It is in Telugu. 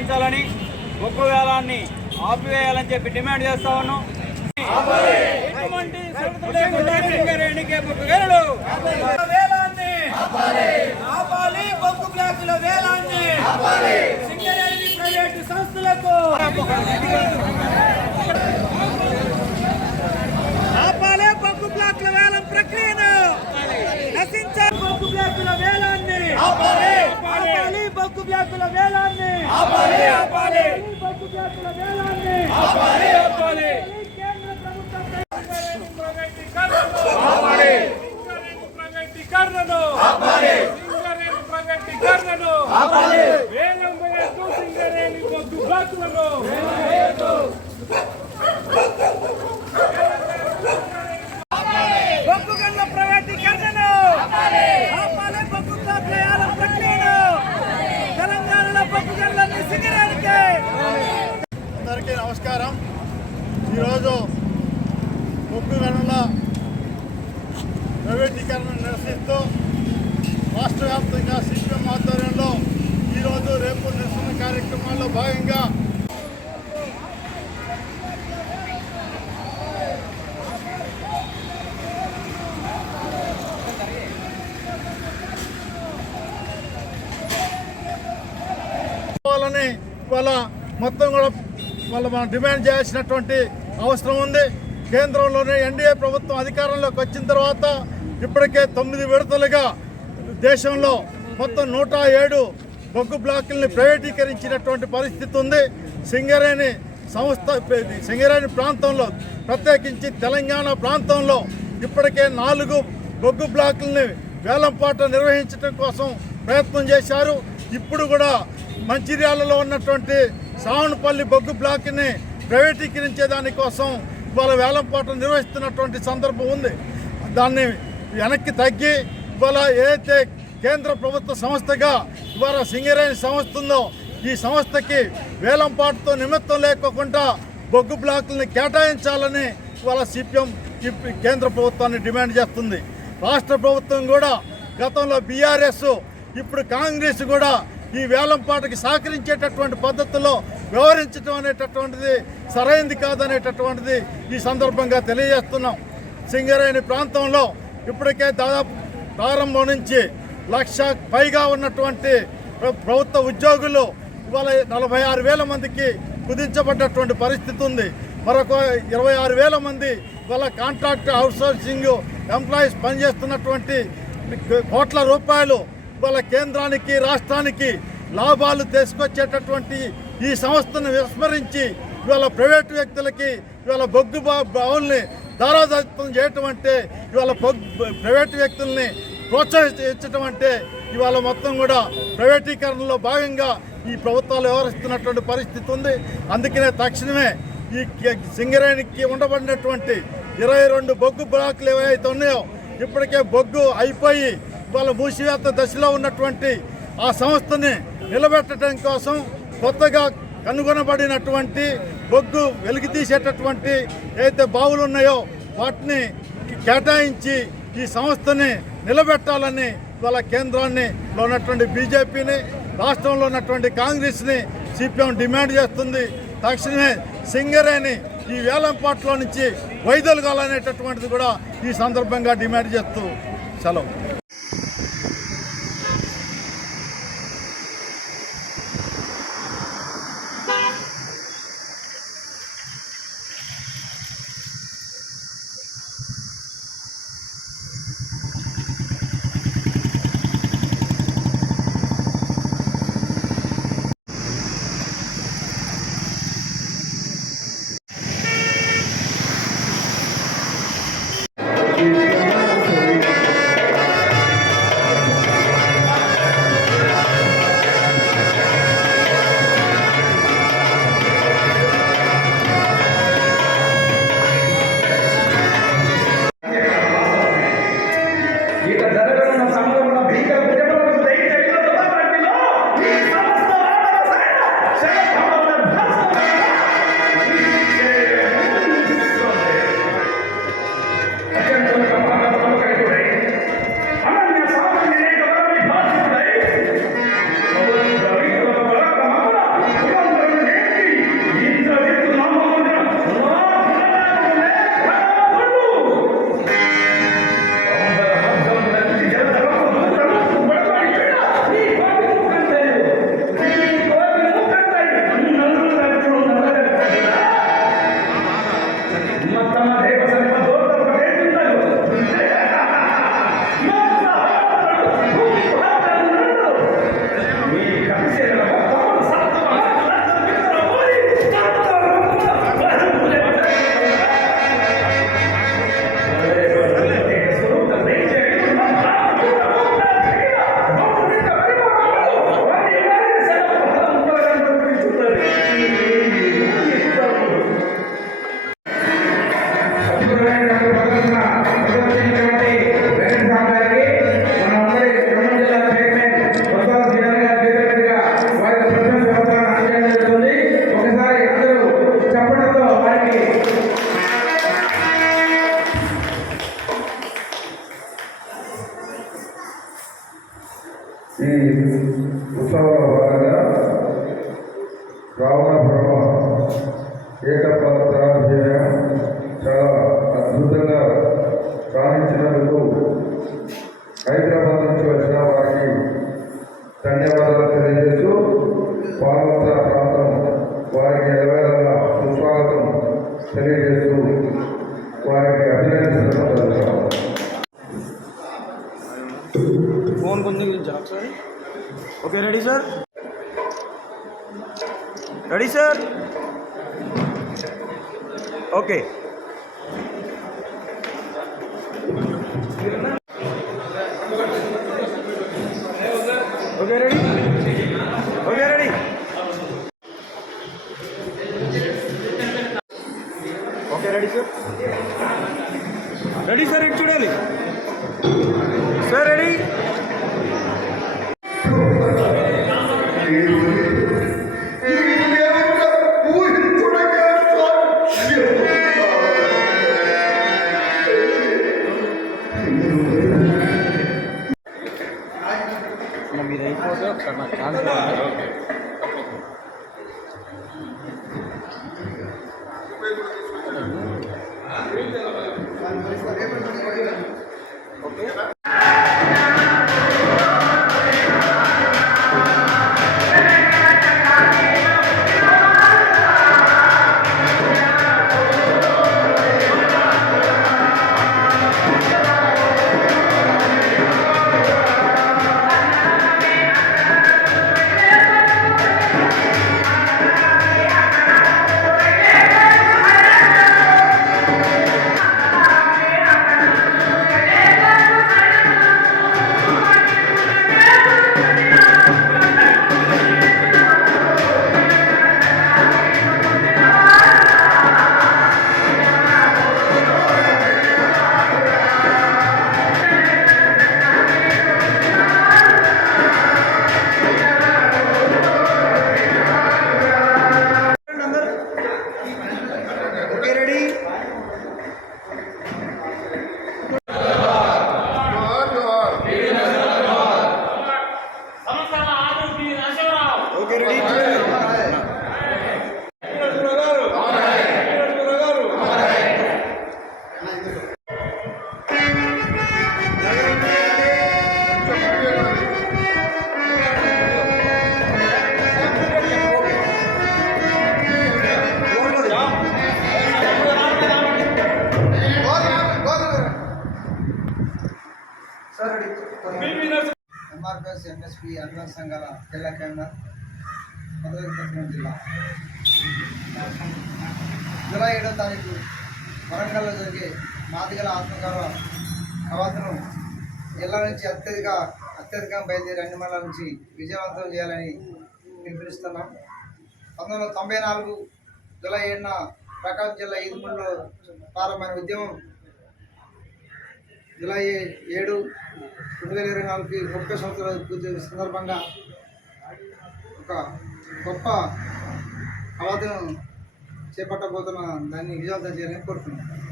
కేటాయించాలని బొగ్గు వేలాన్ని ఆపివేయాలని చెప్పి డిమాండ్ చేస్తా ఉన్నాం. ఎటువంటి వేలాన్ని ఆపాలి బొగ్గు బ్లాకుల వేలాన్ని. సింగరేణి ప్రైవేటు సంస్థలకు ఆపాలి బొగ్గు బ్లాకుల వేలం ప్రక్రియను నశించాలి బొగ్గు బ్లాకుల వేలాన్ని ఆపాలి బొగ్గు బ్లాకుల వేలాన్ని ఆపాలి ఆపాలి బొగ్గు బ్లాకుల వేలాన్ని ఆపాలి ఆపాలి కేంద్ర ప్రభుత్వం ప్రైవేటీకరణను ఆపాలి ప్రైవేటీకరణను ఆపాలి సింగరేణి ప్రైవేటీకరణను ఆపాలి వేలం వేయొద్దు సింగరేణి బొగ్గు బ్లాకులను వేలం వేయొద్దు బొగ్గు గన్ల ప్రైవేటీకరణను ఆపాలి బొగ్గు బ్లాక్ల యాలం ప్రక్రియను తెలంగాణలో బొగ్గు గన్లన్నీ సింగరేణికే అందరికీ నమస్కారం ఈరోజు బొగ్గు గనుల ప్రైవేటీకరణ నిరసిస్తూ రాష్ట్ర వ్యాప్తంగా సిపిఎం ఆధ్వర్యంలో ఈరోజు రేపు నిరసన కార్యక్రమాల్లో భాగంగా వాళ్ళ మొత్తం కూడా వాళ్ళ మనం డిమాండ్ చేయాల్సినటువంటి అవసరం ఉంది. కేంద్రంలోనే ఎన్డీఏ ప్రభుత్వం అధికారంలోకి వచ్చిన తర్వాత ఇప్పటికే తొమ్మిది విడతలుగా దేశంలో మొత్తం నూట ఏడు బొగ్గు బ్లాకుల్ని ప్రైవేటీకరించినటువంటి పరిస్థితి ఉంది. సింగరేణి సంస్థ సింగరేణి ప్రాంతంలో ప్రత్యేకించి తెలంగాణ ప్రాంతంలో ఇప్పటికే నాలుగు బొగ్గు బ్లాకుల్ని వేలంపాట నిర్వహించడం కోసం ప్రయత్నం చేశారు. ఇప్పుడు కూడా మంచిర్యాలలో ఉన్నటువంటి సావనపల్లి బొగ్గు బ్లాక్ని ప్రైవేటీకరించే దానికోసం ఇవాళ వేలంపాట నిర్వహిస్తున్నటువంటి సందర్భం ఉంది. దాన్ని వెనక్కి తగ్గి ఇవాళ ఏదైతే కేంద్ర ప్రభుత్వ సంస్థగా ఇవాళ సింగరేణి సంస్థ ఉందో ఈ సంస్థకి వేలంపాటుతో నిమిత్తం లేకోకుండా బొగ్గు బ్లాకుల్ని కేటాయించాలని ఇవాళ సిపిఎం కేంద్ర ప్రభుత్వాన్ని డిమాండ్ చేస్తుంది. రాష్ట్ర ప్రభుత్వం కూడా గతంలో బీఆర్ఎస్ ఇప్పుడు కాంగ్రెస్ కూడా ఈ వేలంపాటకి సహకరించేటటువంటి పద్ధతిలో వ్యవహరించడం అనేటటువంటిది సరైంది కాదనేటటువంటిది ఈ సందర్భంగా తెలియజేస్తున్నాం. సింగరేణి ప్రాంతంలో ఇప్పటికే దాదాపు ప్రారంభం నుంచి లక్ష పైగా ఉన్నటువంటి ప్రభుత్వ ఉద్యోగులు ఇవాళ నలభై ఆరు వేల మందికి కుదించబడ్డటువంటి పరిస్థితి ఉంది. మరొక ఇరవై ఆరు వేల మంది ఇవాళ కాంట్రాక్ట్ అవుట్సోర్సింగ్ ఎంప్లాయీస్ పనిచేస్తున్నటువంటి కోట్ల రూపాయలు ఇవాళ కేంద్రానికి రాష్ట్రానికి లాభాలు తీసుకొచ్చేటటువంటి ఈ సంస్థను విస్మరించి ఇవాళ ప్రైవేటు వ్యక్తులకి ఇవాళ బొగ్గు బావుల్ని దారాదత్తం చేయటం అంటే ఇవాళ బొగ్గు వ్యక్తుల్ని ప్రోత్సహించడం అంటే ఇవాళ మొత్తం కూడా ప్రైవేటీకరణలో భాగంగా ఈ ప్రభుత్వాలు వ్యవహరిస్తున్నటువంటి పరిస్థితి ఉంది. అందుకనే తక్షణమే ఈ సింగరేణికి ఉండబడినటువంటి ఇరవై రెండు బొగ్గు బ్లాక్లు ఏవైతే ఉన్నాయో ఇప్పటికే బొగ్గు అయిపోయి ఇవాళ మూసివేత దశలో ఉన్నటువంటి ఆ సంస్థని నిలబెట్టడం కోసం కొత్తగా కనుగొనబడినటువంటి బొగ్గు వెలికి తీసేటటువంటి ఏదైతే బావులు ఉన్నాయో వాటిని కేటాయించి ఈ సంస్థని నిలబెట్టాలని వాళ్ళ కేంద్రాన్ని లో ఉన్నటువంటి బీజేపీని రాష్ట్రంలో ఉన్నటువంటి కాంగ్రెస్ని సిపిఎం డిమాండ్ చేస్తుంది. తక్షణమే సింగరేణి ఈ వేలంపాట్లో నుంచి వైదొలగాలనేటటువంటిది కూడా ఈ సందర్భంగా డిమాండ్ చేస్తూ సెలవు. ఈ ఉత్సవంలో భాగంగా घूमने के जा okay ready sir ready sir okay ready okay ready sir ready sir एक चुड़ैली सर रेडी casa. Né? సంఘాల జిల్లా కేంద్రం భద్రాద్రి జిల్లా. జూలై ఏడో తారీఖు వరంగల్లో జరిగే మాదిగల ఆత్మగౌరవ కవాతును జిల్లా నుంచి అత్యధిక అత్యధికంగా బయలుదేరి అన్ని మండలాల నుంచి విజయవంతం చేయాలని పిలుపునిస్తున్నాం పంతొమ్మిది వందల తొంభై నాలుగు జూలై ఏడున ప్రకాశం జిల్లా ఈదుమూడిలో ప్రారంభమైన ఉద్యమం జూలై ఏడు రెండు వేల ఇరవై నాలుగుకి ముప్పై సంవత్సరాల పూర్తి సందర్భంగా ఒక గొప్ప అవాదను చేపట్టబోతున్న దాన్ని విజయవంతం చేయాలని కోరుతున్నాను.